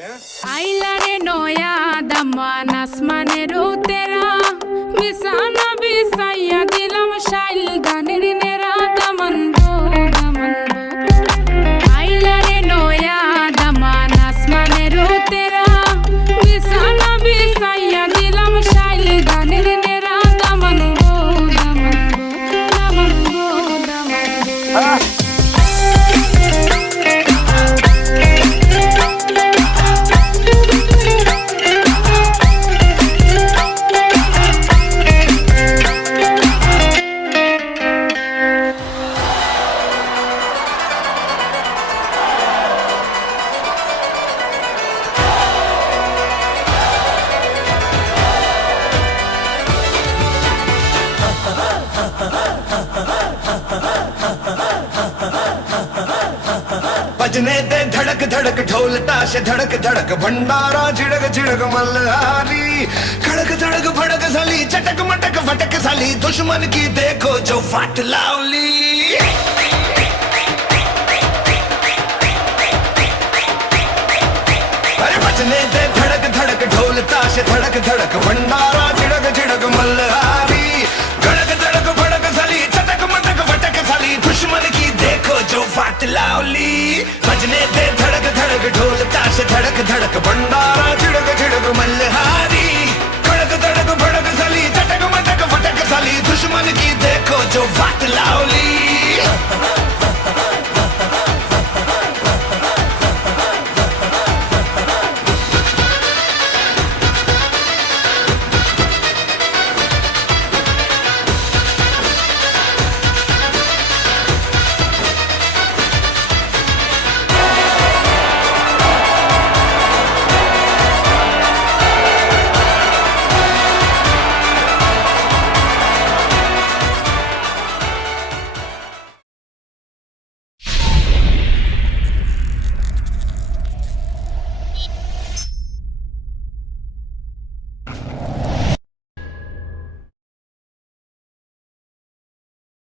आइला रे नया दमान आसमाনের তেরা বিছানা বিছাইয়া দিলাম শাইল গানের নেরা দামান গো দামান গো আইলা রে নয়া দমান আসমানের তেরা বিছানা বিছাইয়া দিলাম শাইল গানের নেরা দামান গো দামান গো দামান গো দামান গো बजने दे धड़क धड़क ढोल ताश धड़क धड़क भंडारा झिड़क झिड़क मल्हारी खड़क धड़क भड़क साली चटक मटक फटक साली दुश्मन की देखो जो फाट लावली अरे बजने दे धड़क धड़क ढोल ताश धड़क धड़क भंडारा झिड़क झिड़क मल्हारी खड़क धड़क भड़क साली चटक मटक फटक साली दुश्मन की देखो जो फाट लावली बजने दे धड़क धड़क ढोल